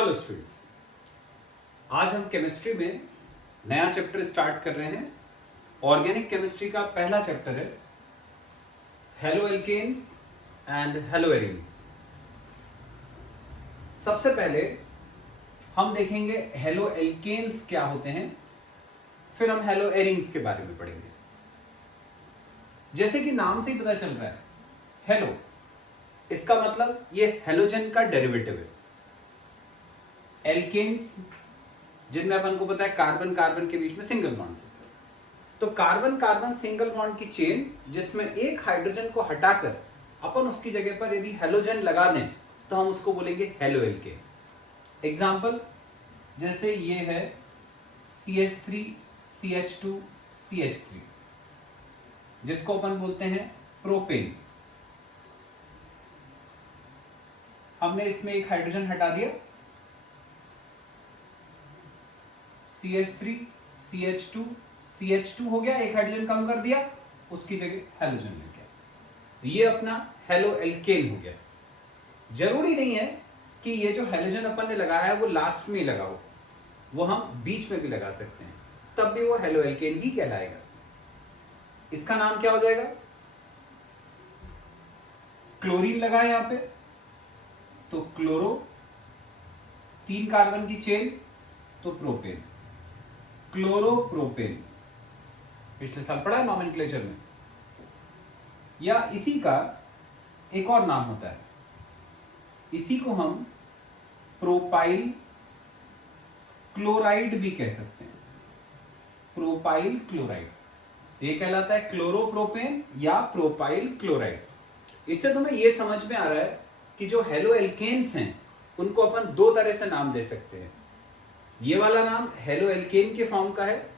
Hello students, आज हम chemistry में नया चैप्टर स्टार्ट कर रहे हैं। ऑर्गेनिक केमिस्ट्री का पहला चैप्टर है haloalkanes and haloarenes. सबसे पहले हम देखेंगे हेलो एल्केन्स क्या होते हैं, फिर हम हेलो एरीन्स के बारे में पढ़ेंगे। जैसे कि नाम से ही पता चल रहा है, हेलो, इसका मतलब ये हेलोजन का डेरिवेटिव है। एल्केन्स जिनमें अपन को पता है कार्बन कार्बन के बीच में सिंगल बॉन्ड्स होते हैं, तो कार्बन कार्बन सिंगल बॉन्ड की चेन जिसमें एक हाइड्रोजन को हटाकर अपन उसकी जगह पर यदि हेलोजन लगा दें तो हम उसको बोलेंगे हेलो एल्केन। एग्जांपल जैसे ये है CH3 CH2 CH3, जिसको अपन बोलते हैं प्रोपेन। हमने इसमें एक हाइड्रोजन हटा दिया, CH3 CH2 CH2 हो गया, एक हाइड्रोजन कम कर दिया, उसकी जगह हेलोजन लग गया। ये अपना हेलो एल्केन हो गया। जरूरी नहीं है कि ये जो हेलोजन अपन ने लगाया है वो लास्ट में ही लगाओ, वो हम बीच में भी लगा सकते हैं, तब भी वो हेलो एल्केन ही कहलाएगा। इसका नाम क्या हो जाएगा? क्लोरीन लगा है यहां पे, तो क्लोरो, 3 कार्बन की चेन तो प्रोपेन, क्लोरोप्रोपेन। पिछले साल पढ़ा है नॉमेनक्लेचर में। या इसी का एक और नाम होता है, इसी को हम प्रोपाइल क्लोराइड भी कह सकते हैं। प्रोपाइल क्लोराइड, ये कहलाता है क्लोरोप्रोपेन या प्रोपाइल क्लोराइड। इससे तुम्हें यह समझ में आ रहा है कि जो हेलो एल्केन्स हैं उनको अपन दो तरह से नाम दे सकते हैं। ये वाला नाम हेलो एल्केन के फॉर्म का है,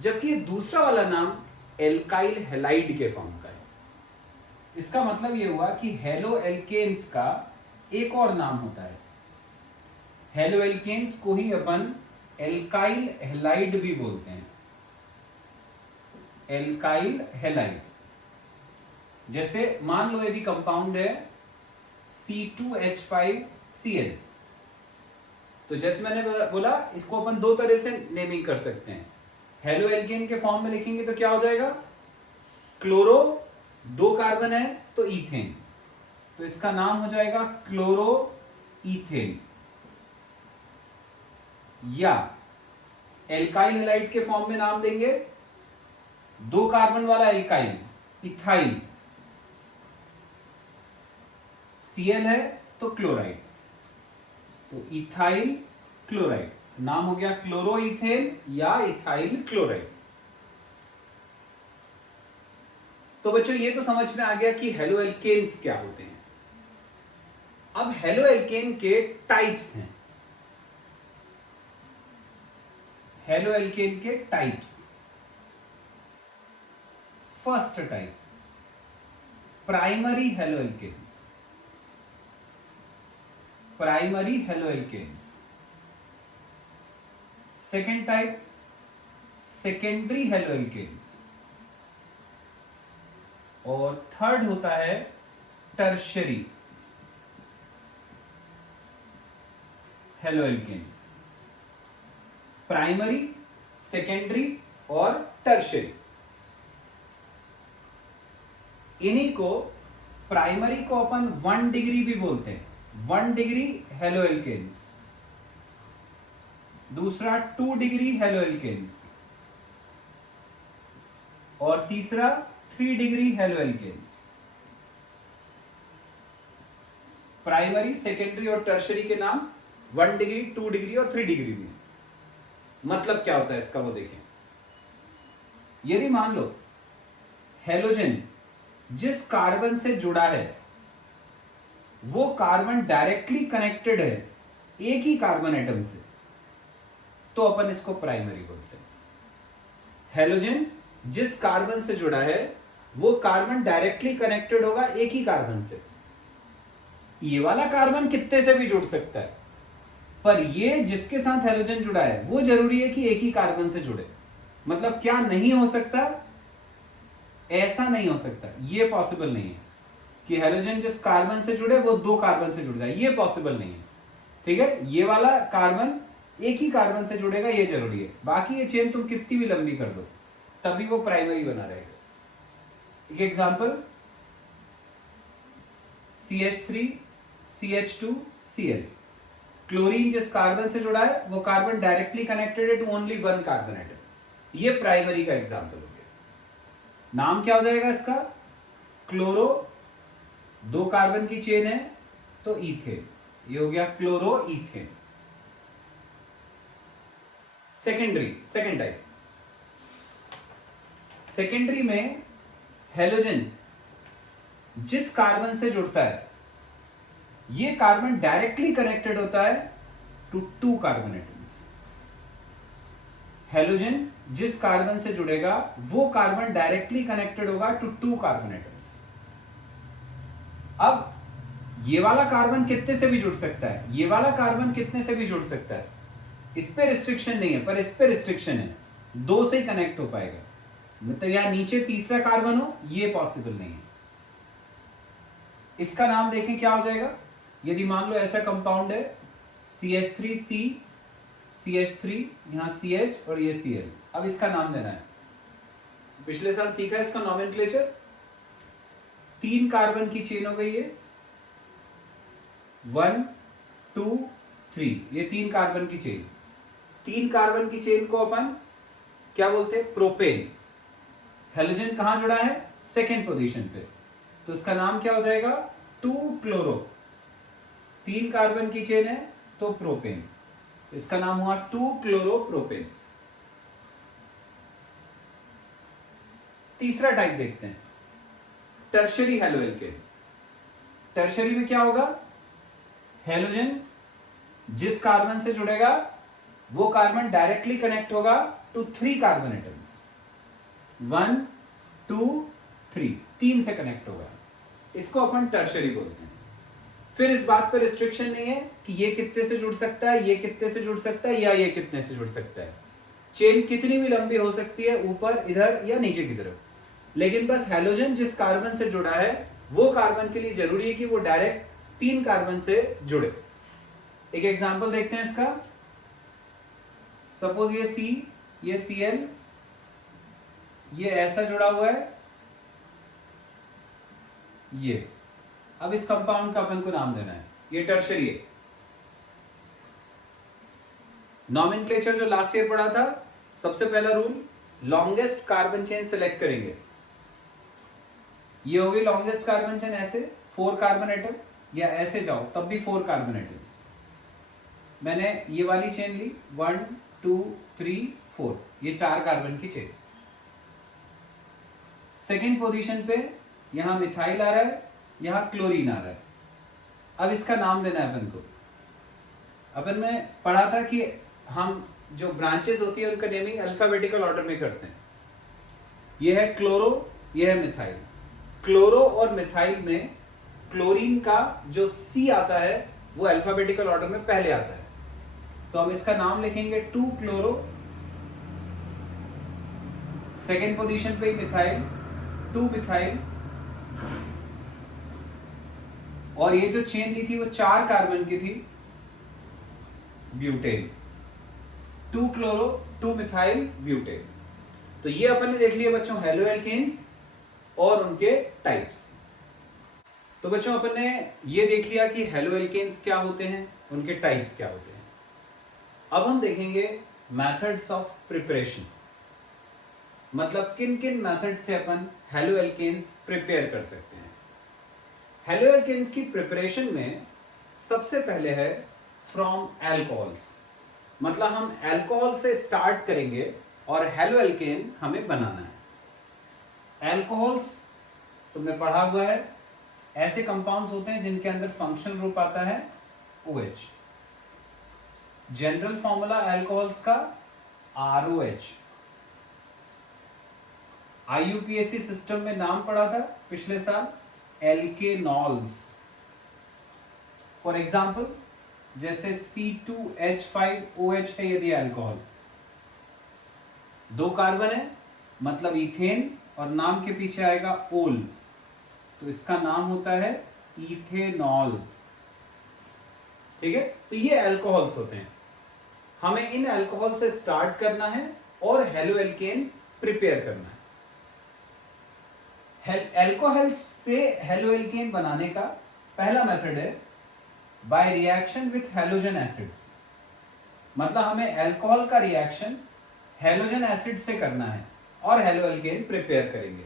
जबकि दूसरा वाला नाम एल्काइल हैलाइड के फॉर्म का है। इसका मतलब ये हुआ कि हेलो एल्केन्स का एक और नाम होता है। हेलो एल्केन्स को ही अपन एल्काइल हैलाइड भी बोलते हैं। एल्काइल हैलाइड, जैसे मान लो यदि कंपाउंड है C2H5Cl, तो जैसे मैंने बोला इसको अपन दो तरह से नेमिंग कर सकते हैं। हेलो एल्केन के फॉर्म में लिखेंगे तो क्या हो जाएगा? क्लोरो, 2 कार्बन है तो इथेन, तो इसका नाम हो जाएगा क्लोरो इथेन। या एल्काइल हैलाइड के फॉर्म में नाम देंगे 2 कार्बन वाला एल्काइल, इथाइल, Cl है तो क्लोराइड, तो इथाइल क्लोराइड, नाम हो गया क्लोरोइथेन या इथाइल क्लोराइड। तो बच्चों ये तो समझ में आ गया कि हेलो एल्केन्स क्या होते हैं। अब हेलो एल्केन के टाइप्स हैं। हेलो एल्केन के types, first type primary haloalkanes. Primary haloalkanes. Second type secondary haloalkanes. और थर्ड होता है tertiary haloalkanes. Primary, secondary और टर्शरी, इन्हीं को प्राइमरी को अपन 1 डिग्री भी बोलते हैं। 1 डिग्री हेलो एल्केन्स, दूसरा 2 डिग्री हेलो एल्केन्स, और तीसरा 3 degree haloalkanes. Primary, secondary और टर्शरी के नाम 1 डिग्री, 2 डिग्री और 3 डिग्री में। मतलब क्या होता है इसका वो देखें। यदि मान लो हेलोजन जिस कार्बन से जुड़ा है वो कार्बन डायरेक्टली कनेक्टेड है एक ही कार्बन एटम से, तो अपन इसको प्राइमरी बोलते हैं। हेलोजन जिस कार्बन से जुड़ा है वो कार्बन डायरेक्टली कनेक्टेड होगा एक ही कार्बन से। ये वाला कार्बन कितने से भी जुड़ सकता है, पर ये जिसके साथ हेलोजन जुड़ा है वो जरूरी है कि एक ही कार्बन से जुड़े। मतलब क्या नहीं हो सकता? ऐसा नहीं हो सकता, ये पॉसिबल नहीं है कि हेलोजन जिस कार्बन से जुड़े वो 2 कार्बन से जुड़ जाए, ये पॉसिबल नहीं है। ठीक है, ये वाला कार्बन एक ही कार्बन से जुड़ेगा, ये जरूरी है, बाकी ये चेन तुम कितनी भी लंबी कर दो तभी वो प्राइमरी बना रहेगा। एक example, CH3 CH2 Cl, chlorine जिस कार्बन से जुड़ा है वो कार्बन डायरेक्टली कनेक्टेड है to only one carbon atom, ये प्राइमरी का एग्जांपल हो गया। नाम क्या हो जाएगा इसका? क्लोरो, दो कार्बन की चेन है तो इथेन, ये हो गया chloroethane. Secondary, second type, secondary में हेलोजन जिस कार्बन से जुड़ता है ये कार्बन डायरेक्टली कनेक्टेड होता है to two carbon atoms. Halogen जिस कार्बन से जुड़ेगा वो कार्बन डायरेक्टली कनेक्टेड होगा टू टू कार्बन एटम्स। अब ये वाला कार्बन कितने से भी जुड़ सकता है, ये वाला कार्बन कितने से भी जुड़ सकता है, इस पे रिस्ट्रिक्शन नहीं है, पर इस पे रिस्ट्रिक्शन है, दो से ही कनेक्ट हो पाएगा। मतलब यहां नीचे तीसरा कार्बन हो, ये पॉसिबल नहीं है। इसका नाम देखें क्या हो जाएगा। यदि मान लो ऐसा कंपाउंड है CH3C CH3, यहां CH और ये Cl, अब इसका नाम देना है। पिछले साल सीखा इसका नॉमेनक्लेचर, 3 कार्बन की चेन हो गई है, 1 2 3, ये 3 कार्बन की चेन। 3 कार्बन की चेन को अपन क्या बोलते हैं? प्रोपेन। हेलोजन कहां जुड़ा है? सेकेंड पोजीशन पे, तो इसका नाम क्या हो जाएगा? 2 क्लोरो। 3 कार्बन की चेन है तो प्रोपेन, इसका नाम हुआ 2 क्लोरो प्रोपेन। तीसरा टाइप देखते हैं, टर्शरी हेलोएल्केन। टर्शरी में क्या होगा? हेलोजन जिस कार्बन से जुड़ेगा वो कार्बन डायरेक्टली कनेक्ट होगा टू 3 कार्बन एटम्स, 1 2 3, 3 से कनेक्ट होगा, इसको अपन टर्शरी बोलते हैं। फिर इस बात पर रिस्ट्रिक्शन नहीं है कि ये कितने से जुड़ सकता है, ये कितने से जुड़ सकता है, या ये कितने से जुड़ सकता है। चेन कितनी भी लंबी हो सकती है, ऊपर, इधर या नीचे की तरफ, लेकिन बस हेलोजन जिस कार्बन से जुड़ा है वो कार्बन के लिए जरूरी है कि वो डायरेक्ट 3 कार्बन से जुड़े। एक एग्जांपल देखते हैं इसका। सपोज ये C, ये Cl, ये ऐसा जुड़ा हुआ है, ये। अब इस कंपाउंड का अपन को नाम देना है, ये टर्शरी है। नॉमेनक्लेचर जो लास्ट ईयर पढ़ा था, सबसे पहला rule, longest carbon chain select करेंगे। ये होगी लॉन्गेस्ट कार्बन चेन, ऐसे 4 कार्बन एटम, या ऐसे जाओ तब भी 4 कार्बन एटम्स। मैंने ये वाली चेन ली, 1 2 3 4, ये 4 कार्बन की चेन। सेकेंड पोजीशन पे यहां मिथाइल आ रहा है, यहां क्लोरीन आ रहा है। अब इसका नाम देना है अपन को। अपन ने पढ़ा था कि हम जो ब्रांचेस होती है उनका नेमिंग अल्फाबेटिकल ऑर्डर में करते हैं। ये है क्लोरो, ये है मिथाइल। क्लोरो और मिथाइल में क्लोरीन का जो C आता है वो अल्फाबेटिकल ऑर्डर में पहले आता है, तो हम इसका नाम लिखेंगे 2 क्लोरो। सेकेंड पोजीशन पे मिथाइल, 2 मिथाइल, और ये जो चेन ली थी वो 4 कार्बन की थी, ब्यूटेन। 2 chloro 2 methyl butane. तो ये अपन ने देख लिया बच्चों हेलोएल्केन्स और उनके टाइप्स। तो बच्चों अपन ने ये देख लिया कि हेलोएल्केन्स क्या होते हैं, उनके टाइप्स क्या होते हैं। अब हम देखेंगे मेथड्स ऑफ प्रिपरेशन, मतलब किन किन मेथड से अपन हेलोएल्केन्स प्रिपेयर कर सकते हैं। हेलोएल्केन्स की प्रिपरेशन में सबसे पहले है फ्रॉम अल्कोहल्स, मतलब हम अल्कोहल से स्टार्ट करेंगे और हेलोएल्केन हमें बनाना है। अल्कोहल्स तुमने पढ़ा हुआ है, ऐसे कंपाउंड्स होते हैं जिनके अंदर फंक्शनल ग्रुप आता है OH। जनरल फॉर्मूला अल्कोहल्स का ROH। IUPAC सिस्टम में नाम पढ़ा था पिछले साल, एल्केनॉल्स। फॉर एग्जाम्पल जैसे C2H5OH है, यदि अल्कोहल, 2 कार्बन है मतलब इथेन, और नाम के पीछे आएगा ओल, तो इसका नाम होता है इथेनॉल। ठीक है, तो ये अल्कोहल्स होते हैं। हमें इन अल्कोहल से स्टार्ट करना है और हेलो एल्केन प्रिपेयर करना है। अल्कोहल से हेलो एल्केन बनाने का पहला मेथड है by reaction with halogen acids. मतलब हमें अल्कोहल का रिएक्शन हैलोजन एसिड से करना है और हेलो एल्केन प्रिपेयर करेंगे।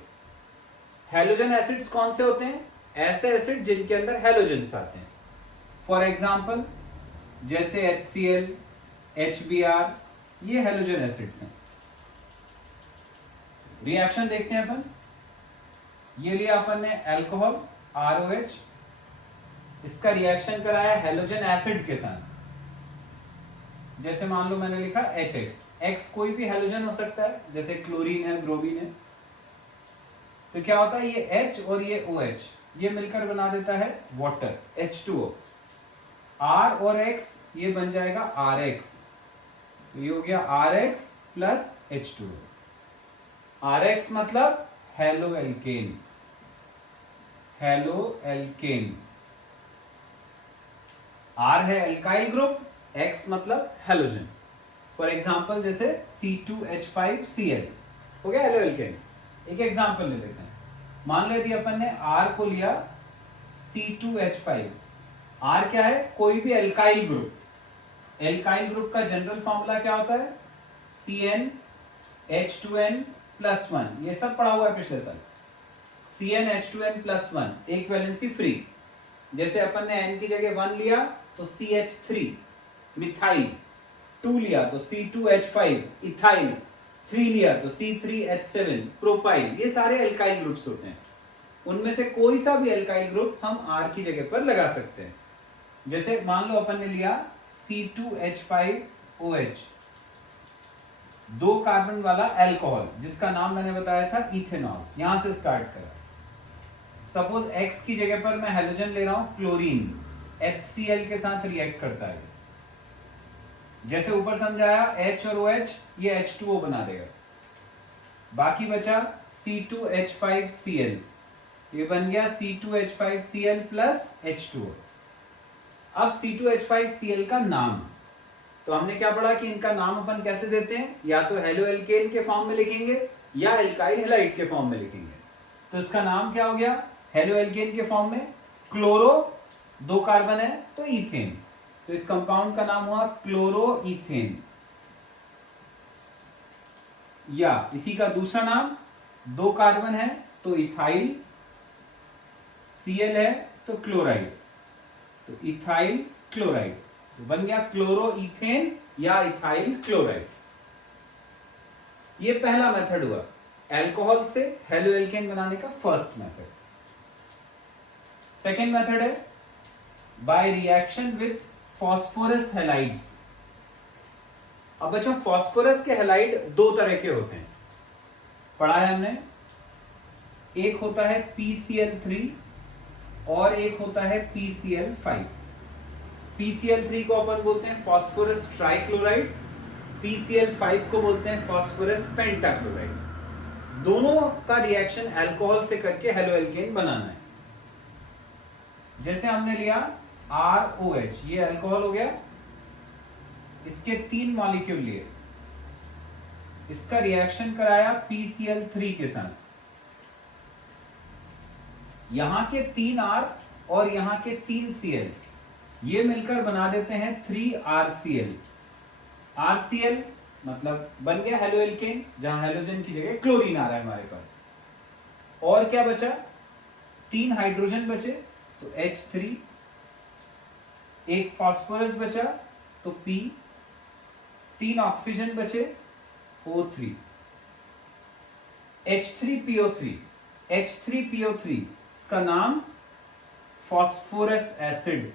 हैलोजन एसिड्स कौन से होते हैं? ऐसे एसिड जिनके अंदर हैलोजन्स आते हैं। फॉर एग्जांपल जैसे HCl, HBr, ये हैलोजन एसिड्स हैं। रिएक्शन देखते हैं अपन। ये लिया अपन ने अल्कोहल ROH, इसका रिएक्शन कराया हैलोजन एसिड के साथ। जैसे मान लो मैंने लिखा HX, X कोई भी हैलोजन हो सकता है, जैसे क्लोरीन है, ब्रोमीन है। तो क्या होता है, ये H और ये OH ये मिलकर बना देता है वाटर, H2O। R और X ये बन जाएगा RX, तो ये हो गया RX प्लस H2O। RX मतलब halo alkane, halo alkane. R है एल्काइल ग्रुप, X मतलब हेलोजन। फॉर एग्जांपल जैसे C2H5Cl हो गया हेलो एल्केन। एक एग्जांपल ले लेते हैं। मान लो यदि अपन ने R को लिया C2H5। R क्या है? कोई भी एल्काइल ग्रुप। एल्काइल ग्रुप का जनरल फॉर्मूला क्या होता है? CnH2n+1। ये सब पढ़ा हुआ है पिछले साल। CnH2n+1 एक वैलेंसी फ्री। जैसे अपन ने N की जगह 1 लिया तो CH3 मिथाइल, 2 लिया तो C2H5 इथाइल, 3 लिया तो C3H7 प्रोपाइल। ये सारे एल्काइल ग्रुप्स होते हैं। उनमें से कोई सा भी एल्काइल ग्रुप हम R की जगह पर लगा सकते हैं। जैसे मान लो अपन ने लिया C2H5OH, 2 कार्बन वाला अल्कोहल जिसका नाम मैंने बताया था इथेनॉल। यहां से स्टार्ट करा। सपोज X की जगह पर मैं हेलोजन ले रहा हूं क्लोरीन, HCl के साथ रिएक्ट करता है। जैसे ऊपर समझाया H और OH ये H2O बना देगा। बाकी बचा C2H5Cl, ये बन गया C2H5Cl प्लस H2O। अब C2H5Cl का नाम, तो हमने क्या पढ़ा कि इनका नाम अपन कैसे देते हैं? या तो हेलो एल्केन के फॉर्म में लिखेंगे या एल्काइल हैलाइड के फॉर्म में लिखेंगे। तो इसका नाम क्या हो गया? हेलो एल्केन के फॉर्म में क्लोरो, 2 कार्बन है तो इथेन, तो इस कंपाउंड का नाम हुआ क्लोरोइथेन। या इसी का दूसरा नाम, 2 कार्बन है तो इथाइल, Cl है तो क्लोराइड, तो इथाइल क्लोराइड, तो बन गया क्लोरोइथेन या इथाइल क्लोराइड। ये पहला मेथड हुआ अल्कोहल से हेलो एल्केन बनाने का, फर्स्ट मेथड। सेकेंड मेथड है by reaction with phosphorus halides. अब बच्चों फॉस्फोरस के हैलाइड 2 तरह के होते हैं, पढ़ा है हमने। एक होता है PCl3 और एक होता है PCl5। PCl3 को अपन बोलते हैं फॉस्फोरस ट्राइक्लोराइड, PCl5 को बोलते हैं फॉस्फोरस पेंटाक्लोराइड। दोनों का रिएक्शन अल्कोहल से करके हेलो एल्केन बनाना है। जैसे हमने लिया ROH, ये अल्कोहल हो गया, इसके 3 मॉलिक्यूल लिए, इसका रिएक्शन कराया PCl3 के साथ। यहां के 3 R और यहां के 3 Cl ये मिलकर बना देते हैं 3RCl। RCl मतलब बन गया हेलो एल्केन, जहां हेलोजन की जगह क्लोरीन आ रहा है हमारे पास। और क्या बचा? 3 हाइड्रोजन बचे तो H3, एक फास्फोरस बचा तो P, 3 ऑक्सीजन बचे O3, H3PO3। H3PO3 इसका नाम फॉस्फोरस एसिड,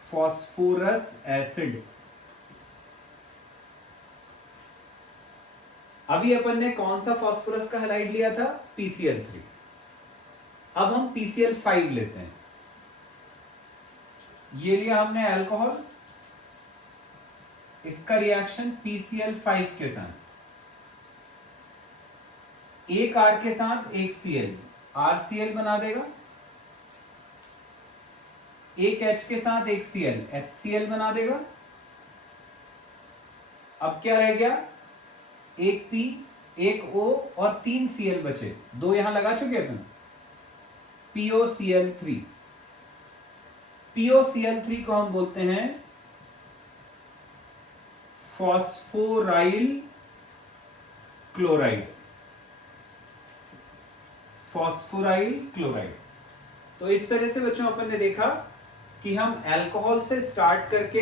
फॉस्फोरस एसिड। अभी अपन ने कौन सा फॉस्फोरस का हैलाइड लिया था? PCl3। अब हम PCl5 लेते हैं। ये लिया हमने अल्कोहल, इसका रिएक्शन PCl5 के साथ, एक R के साथ एक Cl, RCl बना देगा। एक H के साथ एक Cl, HCl बना देगा। अब क्या रह गया, एक P, एक O और 3 Cl बचे, 2 यहां लगा चुके अपन, POCl3। POCl3 को हम बोलते हैं फॉस्फोराइल क्लोराइड, फॉस्फोराइल क्लोराइड। तो इस तरह से बच्चों अपन ने देखा कि हम अल्कोहल से स्टार्ट करके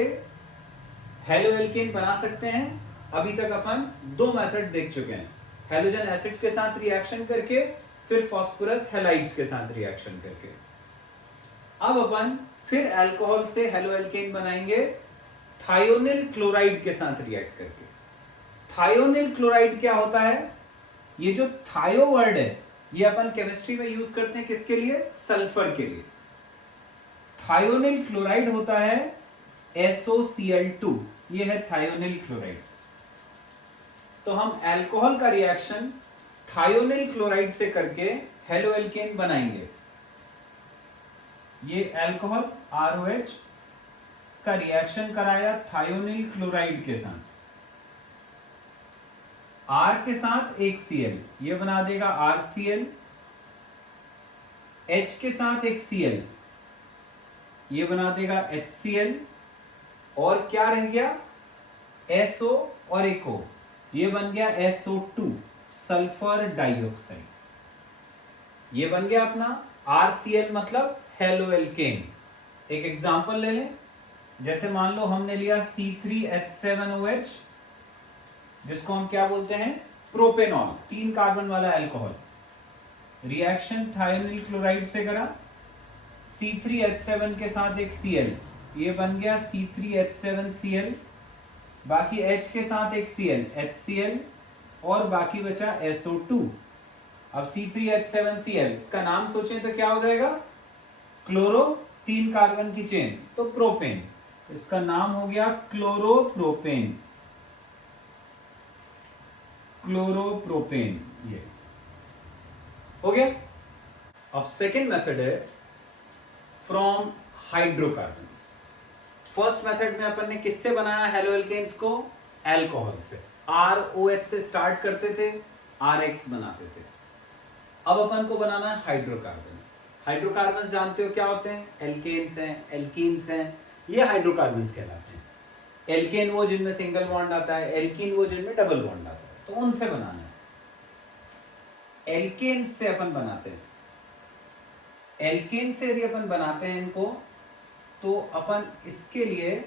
हेलोएल्केन बना सकते हैं। अभी तक अपन 2 मेथड देख चुके हैं, हेलोजन एसिड के साथ रिएक्शन करके, फिर फास्फोरस हैलाइड्स के साथ रिएक्शन करके। अब अपन फिर अल्कोहल से हेलोएल्केन बनाएंगे थायोनिल क्लोराइड के साथ रिएक्ट करके। थायोनिल क्लोराइड क्या होता है, ये जो थायो वर्ड है ये अपन केमिस्ट्री में यूज करते हैं किसके लिए, सल्फर के लिए। थायोनिल क्लोराइड होता है SOCl2, ये है थायोनिल क्लोराइड। तो हम अल्कोहल का रिएक्शन थायोनिल क्लोराइड से करके हेलोएल्केन बनाएंगे। ये अल्कोहल ROH इसका रिएक्शन कराया थायोनिल क्लोराइड के साथ, R के साथ एक Cl, ये बना देगा RCl। H के साथ एक Cl, ये बना देगा HCl। और क्या रह गया, SO और एक O, ये बन गया SO2, सल्फर डाइऑक्साइड। ये बन गया अपना RCl मतलब हेलोएल्केन। एक एग्जांपल ले लें, जैसे मान लो हमने लिया C3H7OH, जिसको हम क्या बोलते हैं, प्रोपेनॉल, 3 कार्बन वाला अल्कोहल। रिएक्शन थायोनिल क्लोराइड से करा, C3H7 के साथ एक Cl, ये बन गया C3H7Cl। बाकी H के साथ एक Cl, HCl, और बाकी बचा SO2। अब C3H7Cl, इसका नाम सोचें तो क्या हो जाएगा, क्लोरो, 3 कार्बन की चेन, तो प्रोपेन, इसका नाम हो गया क्लोरोप्रोपेन, क्लोरोप्रोपेन। ये हो गया। अब सेकेंड मेथड है फ्रॉम हाइड्रोकार्बन्स। फर्स्ट मेथड में अपन ने किससे बनाया हेलोएल्केन्स को, अल्कोहल से, ROH से स्टार्ट करते थे, RX बनाते थे। अब अपन को बनाना है हाइड्रोकार्बन्स। हाइड्रोकार्बन्स जानते हो क्या होते हैं, एल्केन्स हैं, एल्कीन्स हैं, ये हाइड्रोकार्बन्स कहलाते हैं। एल्केन वो जिनमें सिंगल बॉन्ड आता है, एल्कीन वो जिनमें डबल बॉन्ड आता है, तो उनसे बनाना है। एल्केन से अपन बनाते हैं, एल्केन से यदि अपन बनाते हैं इनको, तो अपन इसके लिए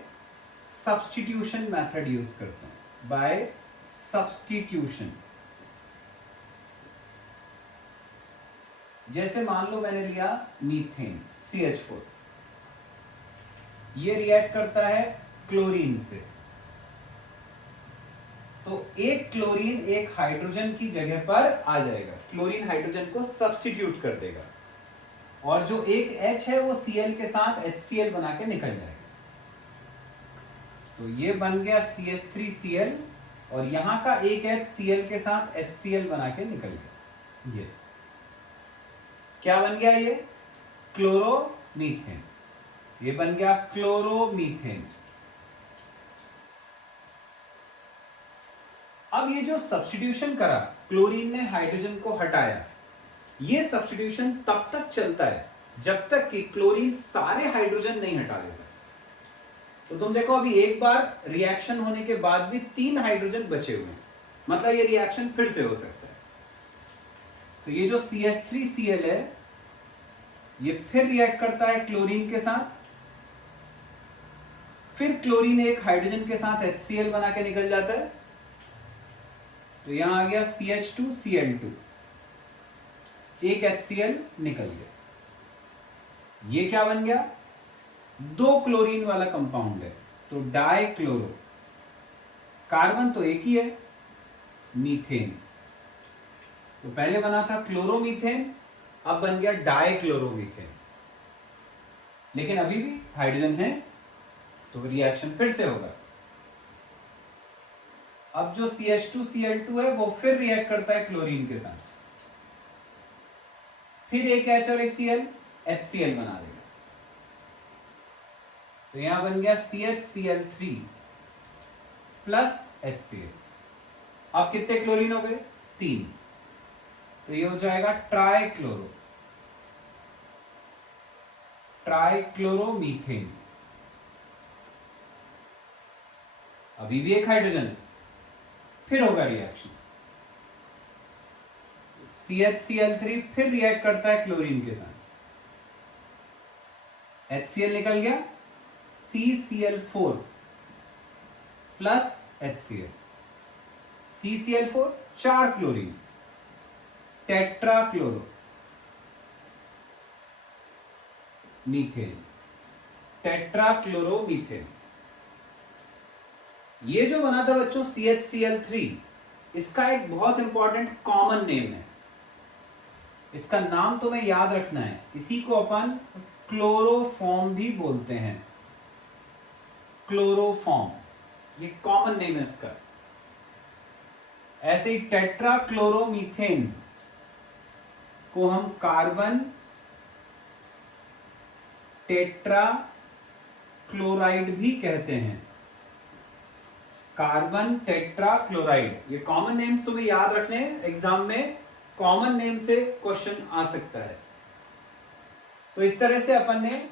सब्स्टिट्यूशन मेथड यूज करते हैं, बाय सब्स्टिट्यूशन। जैसे मान लो मैंने लिया मीथेन CH4, ये रिएक्ट करता है क्लोरीन से, तो एक क्लोरीन एक हाइड्रोजन की जगह पर आ जाएगा, क्लोरीन हाइड्रोजन को सब्स्टिट्यूट कर देगा, और जो एक H है वो Cl के साथ HCl बना के निकल जाएगा। तो ये बन गया CH3Cl, और यहां का एक H Cl के साथ HCl बना के निकल गया। ये क्या बन गया, ये क्लोरोमीथेन, ये बन गया क्लोरोमीथेन। अब ये जो सब्स्टिट्यूशन करा, क्लोरीन ने हाइड्रोजन को हटाया, ये सब्स्टिट्यूशन तब तक चलता है जब तक कि क्लोरीन सारे हाइड्रोजन नहीं हटा देता। तो तुम देखो अभी एक बार रिएक्शन होने के बाद भी 3 हाइड्रोजन बचे हुए हैं, मतलब ये रिएक्शन फिर से हो सकता है। तो ये जो CH3Cl है, ये फिर रिएक्ट करता है क्लोरीन के साथ, फिर क्लोरीन एक हाइड्रोजन के साथ HCl बना के निकल जाता है। तो यहां आ गया CH2Cl2, एक HCl निकल गया। ये क्या बन गया, 2 क्लोरीन वाला कंपाउंड है, तो डाइक्लोरो, कार्बन तो एक ही है, मीथेन। तो पहले बना था क्लोरोमीथेन, अब बन गया डाइक्लोरोमीथेन, लेकिन अभी भी हाइड्रोजन है, तो रिएक्शन फिर से होगा। अब जो CH2Cl2 है वो फिर रिएक्ट करता है क्लोरीन के साथ, फिर एक H और एक Cl, HCl बना देगा। तो यहां बन गया CHCl3 प्लस HCl। अब कितने क्लोरीन हो गए? 3। तो ये हो जाएगा ट्राइक्लोरोमीथेन। अभी भी एक हाइड्रोजन है, फिर होगा रिएक्शन। CHCl3 फिर रिएक्ट करता है क्लोरीन के साथ, HCl निकल गया, CCl4 plus HCl, CCl4 4 chlorine, tetrachloromethane, tetrachloromethane. ये जो बना था बच्चों CHCl3, इसका एक बहुत इंपॉर्टेंट कॉमन नेम है। इसका नाम तुम्हें याद रखना है। इसी को अपन क्लोरोफॉर्म भी बोलते हैं, क्लोरोफॉर्म, ये कॉमन नेम है इसका। ऐसे ही टेट्राक्लोरोमीथेन को हम कार्बन टेट्रा क्लोराइड भी कहते हैं, कार्बन टेट्रा क्लोराइड। ये कॉमन नेम्स तुम्हें याद रखने हैं, एग्जाम में कॉमन नेम से क्वेश्चन आ सकता है। तो इस तरह से अपन ने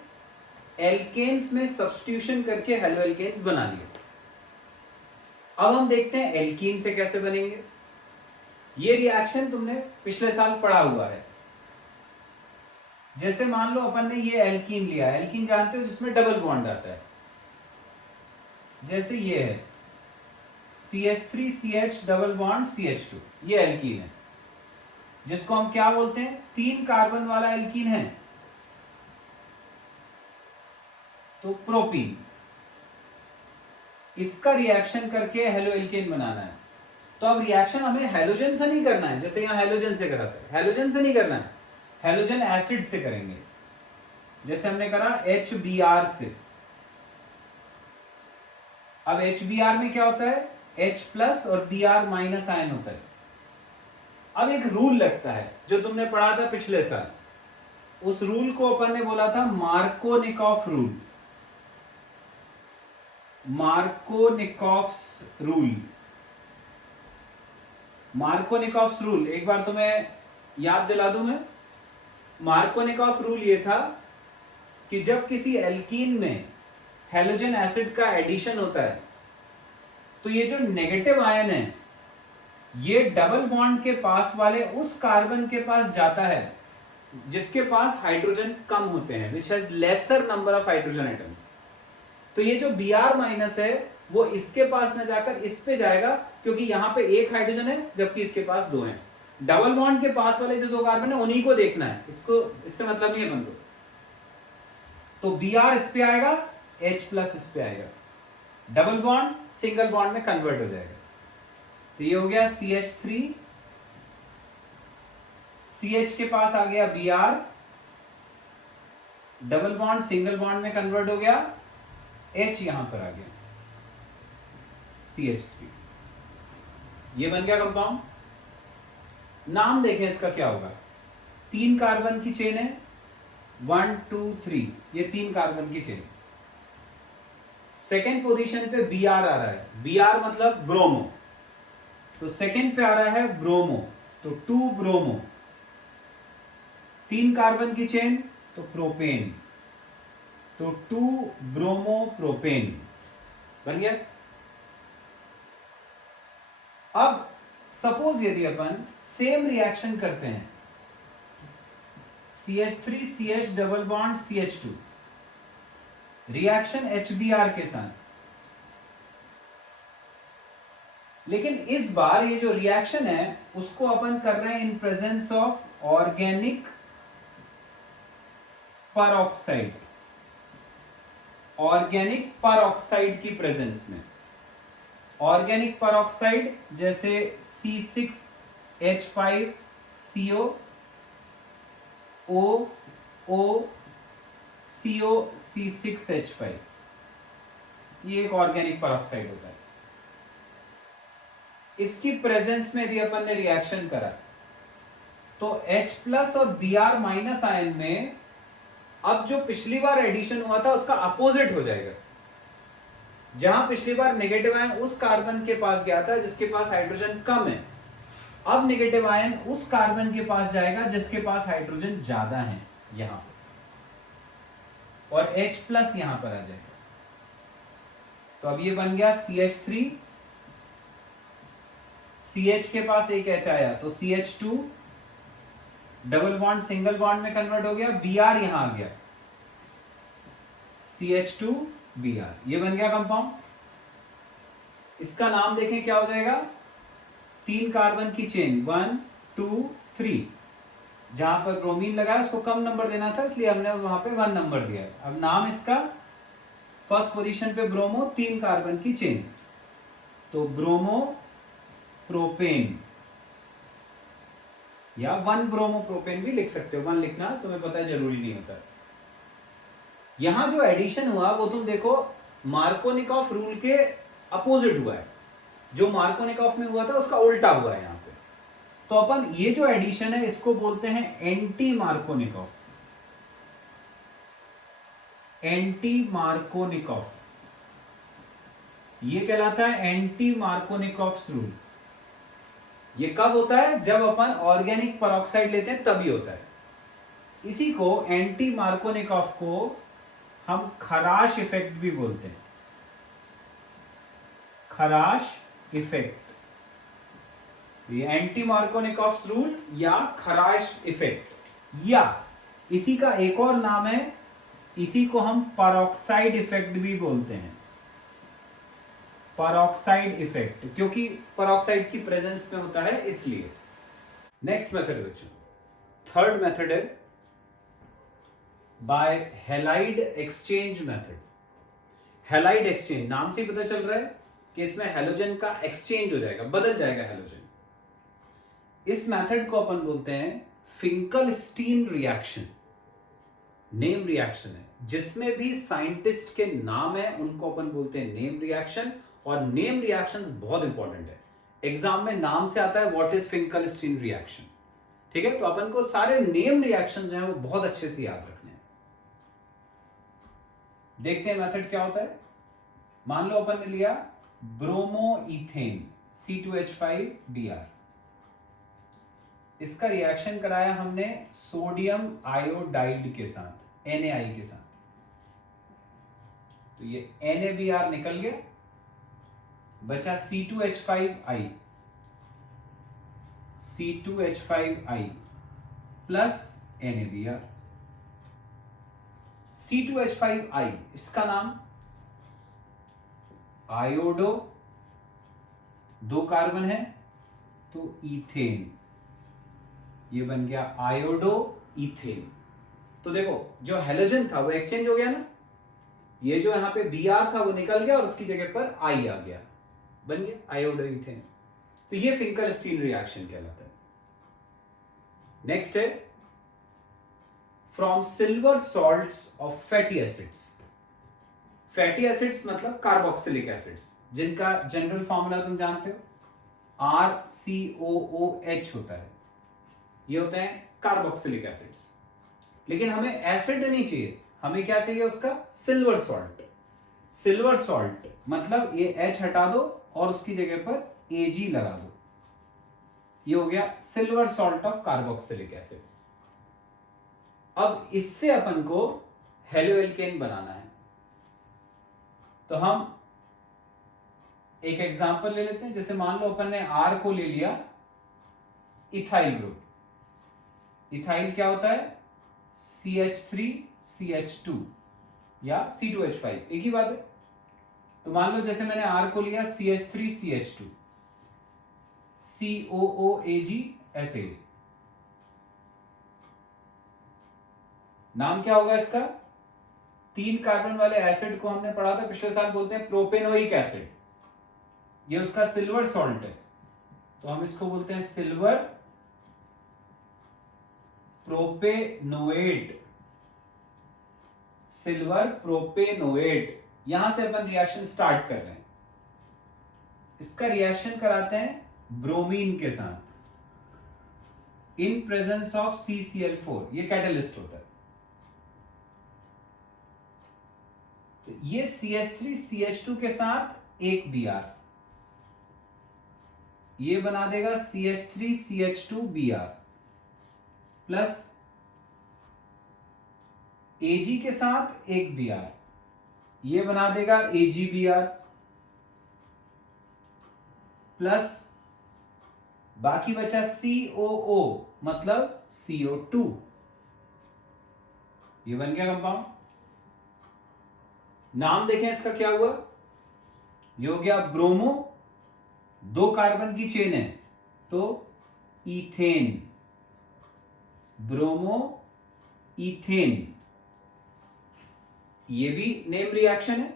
एल्केन्स में सब्स्टिट्यूशन करके हेलो एल्केन्स बना लिए। अब हम देखते हैं एल्कीन से कैसे बनेंगे। ये रिएक्शन तुमने पिछले साल पढ़ा हुआ है। जैसे मान लो अपन ने ये एल्कीन लिया, एल्कीन जानते हो जिसमें डबल बॉन्ड आता है, जैसे ये है CH3CH डबल बॉन्ड CH2, ये एल्कीन है, जिसको हम क्या बोलते हैं? 3 कार्बन वाला एल्कीन है तो प्रोपीन। इसका रिएक्शन करके हेलो एल्केन बनाना है। तो अब रिएक्शन हमें हेलोजन से नहीं करना है, जैसे यहां हेलोजन से करा था, हेलोजन से नहीं करना है, हेलोजन एसिड से करेंगे। जैसे हमने करा HBr से। अब HBr में क्या होता है? H प्लस और Br माइनस आयन होता है। अब एक रूल लगता है जो तुमने पढ़ा था पिछले साल, उस रूल को अपन ने बोला था Markovnikov rule, Markovnikov's rule. Markovnikov's rule एक बार तुम्हें याद दिला दूं मैं। मार्कोनिकॉफ रूल ये था कि जब किसी एल्कीन में हेलोजन एसिड का एडिशन होता है तो ये जो नेगेटिव आयन है ये डबल बॉन्ड के पास वाले उस कार्बन के पास जाता है जिसके पास हाइड्रोजन कम होते हैं, which has laser number of hydrogen atoms. तो ये जो Br माइनस है वो इसके पास न जाकर इस पे जाएगा, क्योंकि यहां पे एक हाइड्रोजन है जबकि इसके पास 2 हैं। डबल बॉन्ड के पास वाले जो 2 कार्बन है उन्हीं को देखना है, इसको इससे मतलब नहीं है अपन को। तो Br इस पे आएगा, H प्लस इस पे आएगा, डबल बॉन्ड सिंगल बॉन्ड में कन्वर्ट हो जाएगा। तो ये हो गया CH3, CH के पास आ गया Br, double bond single bond में कन्वर्ट हो गया, H यहां पर आ गया CH3, ये बन गया कंपाउंड। नाम देखें इसका क्या होगा। 3 कार्बन की चेन है, 1 2 3, ये 3 कार्बन की चेन। सेकेंड पोजीशन पे Br आ रहा है, Br मतलब ब्रोमो, तो सेकेंड पे आ रहा है ब्रोमो, तो 2 ब्रोमो। 3 कार्बन की चेन तो प्रोपेन, तो 2 ब्रोमो प्रोपेन बन गया। अब सपोज यदि अपन सेम रिएक्शन करते हैं CH3 CH double bond CH2, reaction HBr के साथ, लेकिन इस बार ये जो रिएक्शन है उसको अपन कर रहे हैं in presence of organic peroxide, organic peroxide की प्रेजेंस में। ऑर्गेनिक परऑक्साइड जैसे C6H5CO, OO CO C6H5, ये एक ऑर्गेनिक परऑक्साइड होता है। इसकी प्रेजेंस में यदि अपन ने रिएक्शन करा तो H प्लस और Br माइनस आयन में अब जो पिछली बार एडिशन हुआ था उसका अपोजिट हो जाएगा। जहां पिछली बार नेगेटिव आयन उस कार्बन के पास गया था जिसके पास हाइड्रोजन कम है, अब नेगेटिव आयन उस कार्बन के पास जाएगा जिसके पास हाइड्रोजन ज्यादा है यहां पर, और H प्लस यहां पर आ जाएगा। तो अब ये बन गया CH3, CH के पास एक H आया तो CH2, double bond single bond में कन्वर्ट हो गया, Br यहां आ गया, CH2Br, ये बन गया कंपाउंड। इसका नाम देखें क्या हो जाएगा, 3 कार्बन की चेन 1 2 3, जहां पर ब्रोमीन लगा उसको कम नंबर देना था इसलिए हमने वहां पे 1 नंबर दिया। अब नाम इसका फर्स्ट पोजीशन पे ब्रोमो, 3 कार्बन की चेन, तो ब्रोमो प्रोपेन या 1 ब्रोमो प्रोपेन भी लिख सकते हो। 1 लिखना तुम्हें पता है जरूरी नहीं होता। यहां जो एडिशन हुआ वो तुम देखो मार्कोनिकॉफ रूल के अपोजिट हुआ है। जो मार्कोनिकॉफ में हुआ था उसका उल्टा हुआ है यहां पे। तो अपन ये जो एडिशन है इसको बोलते हैं एंटी मार्कोनिकॉफ। एंटी मार्कोनिकॉफ ये कहलाता है एंटी मार्कोनिकॉफ रूल। ये कब होता है, जब अपन ऑर्गेनिक पेरोक्साइड लेते हैं तभी होता है। इसी को एंटी मार्कोनिकॉफ को हम खराश इफेक्ट भी बोलते हैं। खराश इफेक्ट, ये एंटी मार्कोनिकॉफ रूल या खराश इफेक्ट, या इसी का एक और नाम है, इसी को हम पेरोक्साइड इफेक्ट भी बोलते हैं। पेरोक्साइड इफेक्ट, क्योंकि पेरोक्साइड की प्रेजेंस में होता है इसलिए। नेक्स्ट मेथड बच्चों, थर्ड मेथड है by halide exchange method. Halide exchange, नाम से ही पता चल रहा है कि इसमें हैलोजन का एक्सचेंज हो जाएगा, बदल जाएगा हैलोजन। इस मेथड को अपन बोलते हैं फिंकलस्टीन रिएक्शन। नेम रिएक्शन है, जिसमें भी साइंटिस्ट के नाम है उनको अपन बोलते हैं नेम रिएक्शन। और नेम रिएक्शंस बहुत इंपॉर्टेंट है, एग्जाम में नाम से आता है व्हाट इज फिंकलस्टीन रिएक्शन। ठीक है, तो अपन को सारे नेम रिएक्शंस जो हैं वो बहुत अच्छे से याद रखने हैं। देखते हैं मेथड क्या होता है। मान लो अपन ने लिया ब्रोमोइथेन C2H5Br, इसका रिएक्शन कराया हमने सोडियम आयोडाइड के साथ, NaI के साथ, तो ये NaBr निकल गया, बचा C2H5I, C2H5I plus NaBr। C2H5I इसका नाम आयोडो, 2 कार्बन है तो इथेन, ये बन गया आयोडो इथेन। तो देखो जो हैलोजन था वो एक्सचेंज हो गया ना, ये जो यहां पे Br था वो निकल गया और उसकी जगह पर I आ गया, बन गया आयोडो इथेन। तो ये फिंकलस्टीन रिएक्शन कहलाता है। नेक्स्ट है from silver salts of fatty acids. Fatty acids मतलब कार्बोक्सिलिक एसिड्स, जिनका जनरल फॉर्मूला तुम जानते हो, RCOOH होता है। ये होते हैं कार्बोक्सिलिक एसिड्स। लेकिन हमें एसिड नहीं चाहिए, हमें क्या चाहिए उसका, सिल्वर सॉल्ट। सिल्वर सॉल्ट मतलब ये H हटा दो और उसकी जगह पर Ag लगा दो, ये हो गया silver salt of carboxylic acid. अब इससे अपन को हेलोएल्केन बनाना है, तो हम एक एग्जांपल ले लेते हैं। जैसे मान लो अपन ने R को ले लिया इथाइल ग्रुप। इथाइल क्या होता है, CH3CH2 या C2H5, एक ही बात है। तो मान लो जैसे मैंने R को लिया CH3CH2, COOAG, नाम क्या होगा इसका, 3 कार्बन वाले एसिड को हमने पढ़ा था पिछले साल, बोलते हैं प्रोपेनोइक एसिड। ये उसका सिल्वर सॉल्ट है, तो हम इसको बोलते हैं सिल्वर प्रोपेनोएट। सिल्वर प्रोपेनोएट, यहां से अपन रिएक्शन स्टार्ट कर रहे हैं। इसका रिएक्शन कराते हैं ब्रोमीन के साथ इन प्रेजेंस ऑफ CCl4, ये कैटलिस्ट होता है। ये CH3CH2 के साथ एक Br, ये बना देगा CH3CH2Br प्लस Ag के साथ एक Br, ये बना देगा AgBr प्लस बाकी बचा COO मतलब CO2, ये बन गया कंपाउंड। नाम देखें इसका क्या हुआ, ये हो गया ब्रोमो, 2 कार्बन की चेन है तो इथेन, ब्रोमो इथेन। ये भी नेम रिएक्शन है।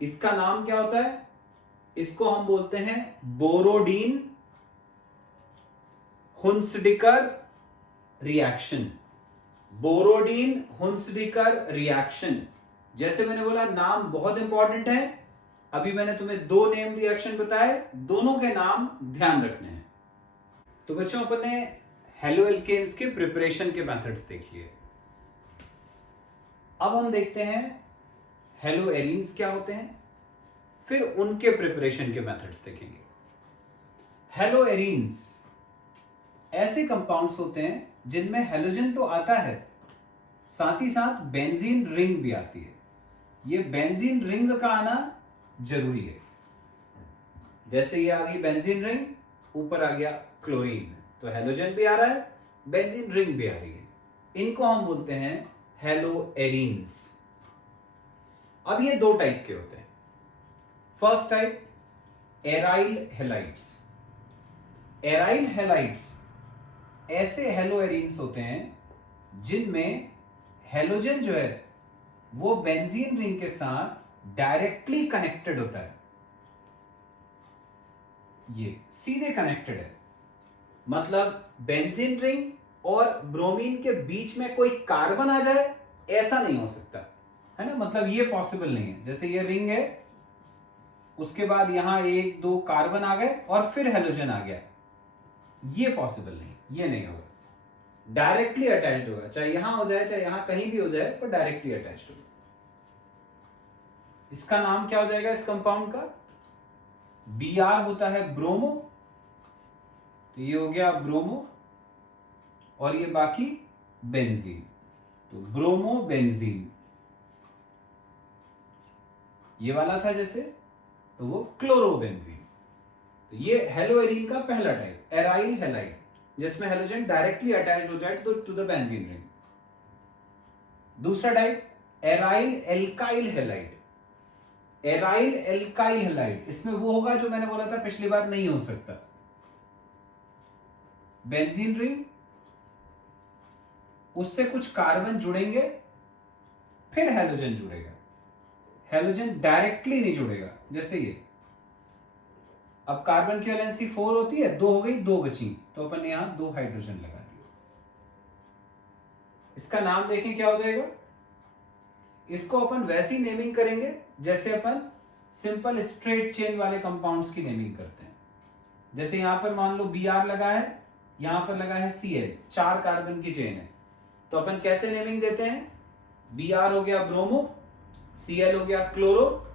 इसका नाम क्या होता है, इसको हम बोलते हैं बोरोडीन हुंसडिकर रिएक्शन, बोरोडीन हुंसडिकर रिएक्शन। जैसे मैंने बोला नाम बहुत इंपॉर्टेंट है। अभी मैंने तुम्हें 2 नेम रिएक्शन बताए, दोनों के नाम ध्यान रखने हैं। तो बच्चों अपन ने हेलो एल्केन्स के प्रिपरेशन के मेथड्स देखिए। अब हम देखते हैं हेलो एरीन्स क्या होते हैं, फिर उनके प्रिपरेशन के मेथड्स देखेंगे। हेलो एरीन्स ऐसे कंपाउंड्स होते हैं जिनमें हेलोजन तो आता है, साथ ही साथ बेंजीन रिंग भी आती है। ये बेंजीन रिंग का आना जरूरी है। जैसे ये आ गई बेंजीन रिंग, ऊपर आ गया क्लोरीन, तो हेलोजन भी आ रहा है, बेंजीन रिंग भी आ रही है। इनको हम बोलते हैं हेलो एरीन्स। अब ये 2 टाइप के होते हैं। First type aryl halides. Aryl halides ऐसे हेलो एरीन्स होते हैं जिनमें हेलोजन जो है वो बेंजीन रिंग के साथ डायरेक्टली कनेक्टेड होता है, ये सीधे कनेक्टेड है। मतलब बेंजीन रिंग और ब्रोमीन के बीच में कोई कार्बन आ जाए ऐसा नहीं हो सकता है ना, मतलब ये पॉसिबल नहीं है। जैसे ये रिंग है, उसके बाद यहां 1 2 कार्बन आ गए और फिर हेलोजन आ गया, ये पॉसिबल नहीं, ये नहीं होगा। डायरेक्टली अटैच्ड होगा, चाहे यहां हो जाए चाहे यहां कहीं भी हो जाए, पर डायरेक्टली अटैच्ड होगा। इसका नाम क्या हो जाएगा इस कंपाउंड का, Br होता है ब्रोमो, तो ये हो गया ब्रोमो, और ये बाकी बेंजीन, तो ब्रोमो बेंजीन। ये वाला था जैसे, तो वो क्लोरोबेंजीन। तो ये हेलो एरीन का पहला टाइप एराइल हेलाइड, जिसमें हेलोजन डायरेक्टली अटैच्ड होता है टू द बेंजीन रिंग। दूसरा type aryl alkyl halide. Aryl alkyl halide, इसमें वो होगा जो मैंने बोला था पिछली बार नहीं हो सकता। बेंजीन रिंग, उससे कुछ कार्बन जुड़ेंगे, फिर हेलोजन जुड़ेगा। हेलोजन डायरेक्टली नहीं जुड़ेगा, जैसे ये। अब कार्बन की वैलेंसी 4 होती है, 2 हो गई, 2 बची, तो अपन ने यहां 2 हाइड्रोजन लगा दिया। इसका नाम देखें क्या हो जाएगा। इसको अपन वैसी नेमिंग करेंगे जैसे अपन सिंपल स्ट्रेट चेन वाले कंपाउंड्स की नेमिंग करते हैं। जैसे यहां पर मान लो Br लगा है, यहां पर लगा है Cl, 4 कार्बन की चेन है, तो अपन कैसे नेमिंग देते हैं, Br हो गया ब्रोमो, Cl हो गया क्लोरो,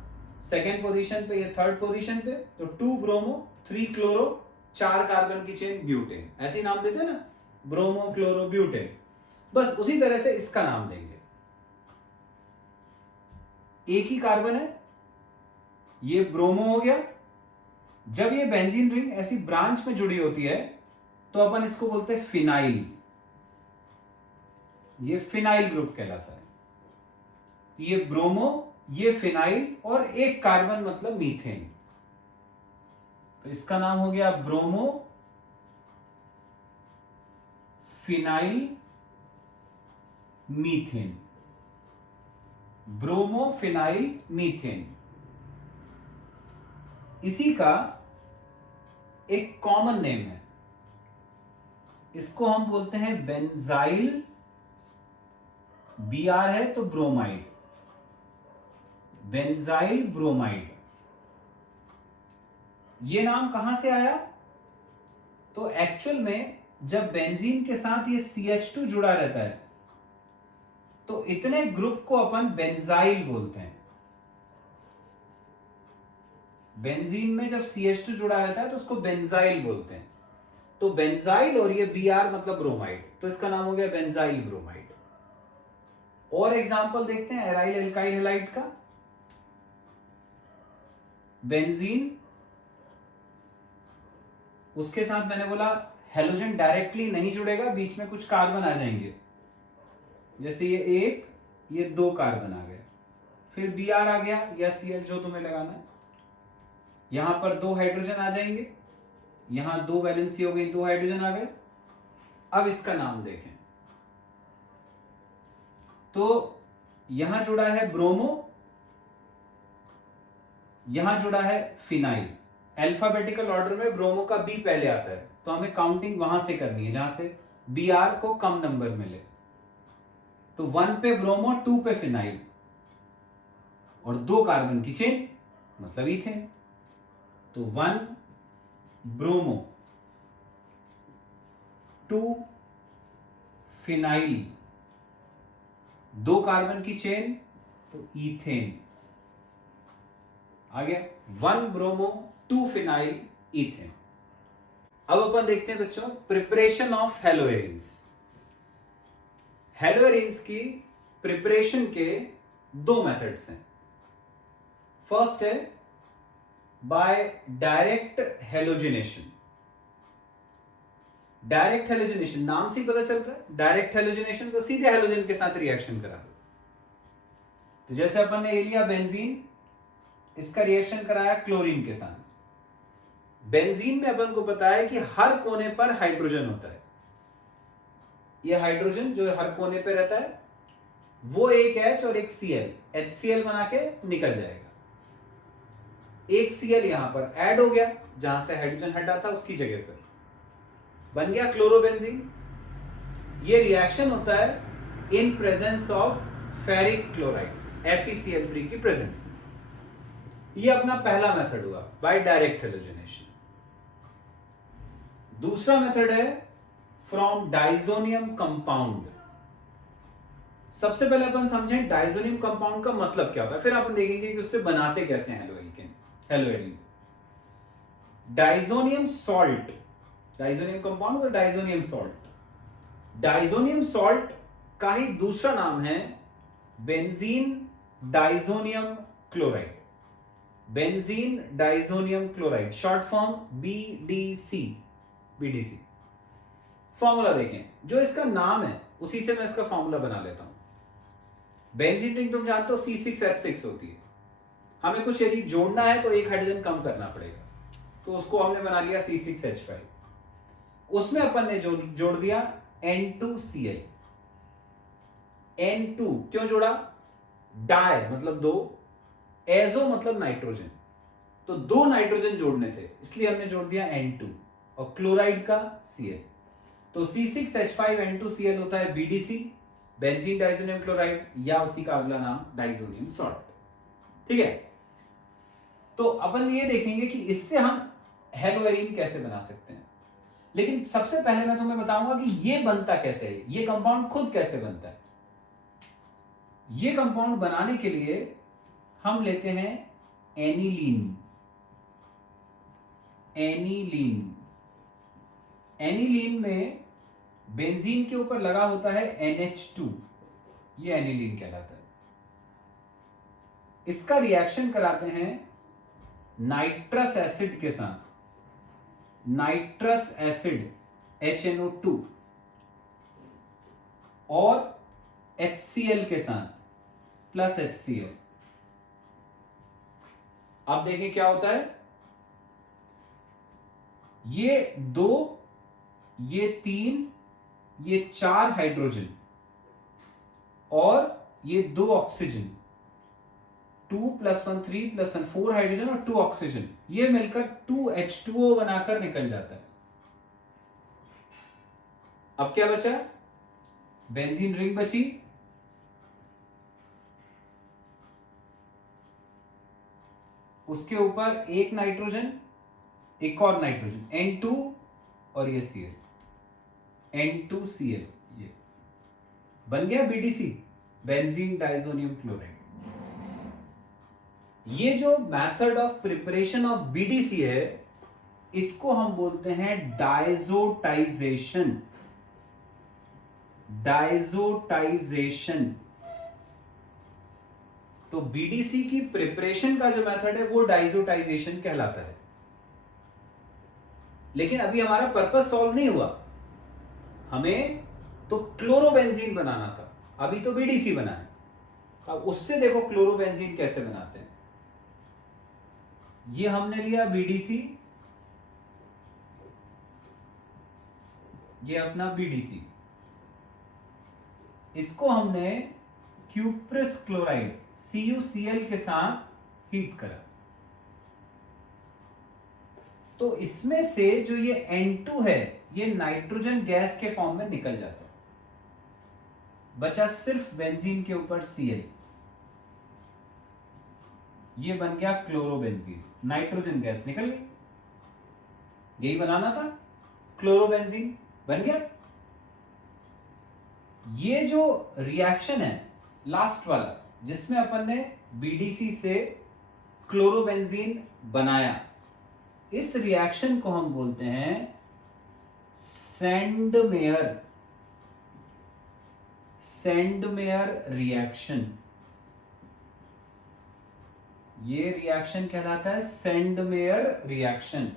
सेकेंड पोजीशन पे, ये थर्ड पोजीशन पे, तो 2 ब्रोमो 3 क्लोरो, 4 कार्बन की चेन ब्यूटेन, ऐसे नाम देते हैं ना, ब्रोमो क्लोरो ब्यूटेन। बस उसी तरह से इसका नाम देंगे। एक ही कार्बन है, ये ब्रोमो हो गया। जब ये बेंजीन रिंग ऐसी ब्रांच में जुड़ी होती है तो अपन इसको बोलते हैं फिनाइल, ये फिनाइल ग्रुप कहलाता है। ये ब्रोमो, ये फिनाइल, और एक कार्बन मतलब मीथेन, तो इसका नाम हो गया bromo phenyl methane, bromo phenyl methane. इसी का एक कॉमन नेम है, इसको हम बोलते हैं बेंजाइल। Br है तो ब्रोमाइड, बेंजाइल ब्रोमाइड। ये नाम कहां से आया, तो एक्चुअल में जब बेंजीन के साथ ये CH2 जुड़ा रहता है तो इतने ग्रुप को अपन बेंजाइल बोलते हैं। बेंजीन में जब CH2 जुड़ा रहता है तो उसको बेंजाइल बोलते हैं। तो बेंजाइल और ये Br मतलब ब्रोमाइड, तो इसका नाम हो गया बेंजाइल ब्रोमाइड। और एग्जांपल देखते हैं एराइल एल्काइल हैलाइड का। बेंजीन, उसके साथ मैंने बोला हेलोजन डायरेक्टली नहीं जुड़ेगा, बीच में कुछ कार्बन आ जाएंगे, जैसे ये एक, ये 2 कार्बन आ गए, फिर Br आ गया या Cl जो तुम्हें लगाना है, यहां पर 2 हाइड्रोजन आ जाएंगे, यहां 2 वैलेंसी हो गई, 2 हाइड्रोजन आ गए। अब इसका नाम देखें तो यहां जुड़ा है ब्रोमो, यहां जुड़ा है फिनाइल। अल्फाबेटिकल ऑर्डर में ब्रोमो का B पहले आता है, तो हमें काउंटिंग वहां से करनी है जहां से Br को कम नंबर मिले। तो 1 पे ब्रोमो, 2 पे फिनाइल, और 2 कार्बन की चेन मतलब इथेन। तो 1 ब्रोमो, 2 फिनाइल, 2 कार्बन की चेन तो इथेन आ गया। 1 ब्रोमो, 2 फिनाइल, इथेन। अब अपन देखते हैं बच्चों प्रिपरेशन ऑफ हेलोएरिन्स। हेलोएरिन्स की प्रिपरेशन के 2 मेथड्स हैं। फर्स्ट है by direct halogenation. Direct halogenation नाम से ही पता चलता है, डायरेक्ट हेलोजिनेशन तो सीधे हेलोजन के साथ रिएक्शन करा दो। तो जैसे अपन ने ये लिया बेंजीन, इसका रिएक्शन कराया क्लोरीन के साथ। बेंजीन में अपन को पता है कि हर कोने पर हाइड्रोजन होता है। ये हाइड्रोजन जो हर कोने पे रहता है वो एक H और एक Cl, HCl बना के निकल जाएगा। एक Cl यहां पर ऐड हो गया, जहां से हाइड्रोजन हटा था उसकी जगह पर बन गया क्लोरोबेंजीन। ये रिएक्शन होता है in presence of ferric chloride, FeCl3 की प्रेजेंस में। ये अपना पहला मेथड हुआ बाय डायरेक्ट हेलोजिनेशन। दूसरा मेथड है फ्रॉम डाइजोनियम कंपाउंड। सबसे पहले अपन समझें डाइजोनियम कंपाउंड का मतलब क्या होता है, फिर अपन देखेंगे कि उससे बनाते कैसे हैं हेलोएरिन। डाइजोनियम सॉल्ट, डाइजोनियम कंपाउंड और डाइजोनियम सॉल्ट। डाइजोनियम सॉल्ट का ही दूसरा नाम है benzene diazonium chloride. Benzene diazonium chloride, short form BDC। Formula देखें, जो इसका नाम है उसी से मैं इसका फॉर्मूला बना लेता हूं। बेंजीन रिंग तुम जानते हो C6H6 होती है। हमें कुछ यदि जोड़ना है तो एक हाइड्रोजन कम करना पड़ेगा, तो उसको हमने बना लिया C6H5। उसमें अपन ने जोड़ दिया N2Cl। N2 क्यों जोड़ा? डाई मतलब 2, एजो मतलब नाइट्रोजन, तो 2 नाइट्रोजन जोड़ने थे इसलिए हमने जोड़ दिया N2, और क्लोराइड का Cl। तो C6H5N2Cl होता है BDC, बेंजीन डाइजोनियम क्लोराइड, या उसी का अगला नाम डाइजोनियम सॉल्ट। ठीक है, तो अपन ये देखेंगे कि इससे हम हेलोएरिन कैसे बना सकते हैं। लेकिन सबसे पहले मैं तुम्हें बताऊंगा कि ये बनता कैसे है, ये कंपाउंड खुद कैसे बनता है। ये कंपाउंड बनाने के लिए हम लेते हैं एनिलीन। एनिलीन, एनिलीन में बेंजीन के ऊपर लगा होता है NH2, ये एनिलीन कहलाता है। इसका रिएक्शन कराते हैं नाइट्रस एसिड के साथ, नाइट्रस एसिड HNO2, और HCl के साथ प्लस HCl। अब देखें क्या होता है, ये 2, ये 3, ये 4 हाइड्रोजन और ये 2 ऑक्सीजन, 2 + 1 3 + 1 4 हाइड्रोजन और 2 ऑक्सीजन, ये मिलकर 2H2O बनाकर निकल जाता है। अब क्या बचा? बेंजीन रिंग बची, उसके ऊपर एक नाइट्रोजन, एक और नाइट्रोजन N2, और ये Cl, N2Cl, ये बन गया BDC, बेंजीन डाइजोनियम क्लोराइड। ये जो method of preparation of BDC है, इसको हम बोलते हैं डायजोटाइजेशन। डायजोटाइजेशन। तो बीडीसी की प्रिपरेशन का जो मेथड है वो डायजोटाइजेशन कहलाता है। लेकिन अभी हमारा पर्पस सॉल्व नहीं हुआ, हमें तो क्लोरोबेंजीन बनाना था, अभी तो बीडीसी बना है। अब उससे देखो क्लोरोबेंजीन कैसे बनाते हैं। ये हमने लिया बीडीसी, ये अपना बीडीसी, इसको हमने क्यूप्रस क्लोराइड CuCl के साथ हीट करा। तो इसमें से जो ये N2 है ये नाइट्रोजन गैस के फॉर्म में निकल जाता है, बचा सिर्फ बेंजीन के ऊपर Cl। ये बन गया क्लोरोबेंजीन, नाइट्रोजन गैस निकल गई, यही बनाना था, क्लोरोबेंजीन बन गया। ये जो रिएक्शन है लास्ट वाला, जिसमें अपन ने बीडीसी से क्लोरोबेंजीन बनाया, इस रिएक्शन को हम बोलते हैं सेंडमेयर रिएक्शन। ये रिएक्शन कहलाता है सेंडमेयर रिएक्शन।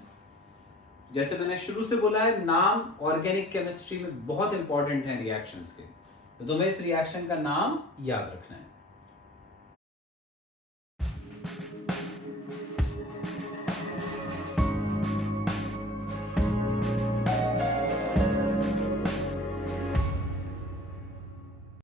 जैसे मैंने शुरू से बोला है, नाम ऑर्गेनिक केमिस्ट्री में बहुत इंपॉर्टेंट है रिएक्शंस के, तो तुम्हें इस रिएक्शन का नाम याद रखना है।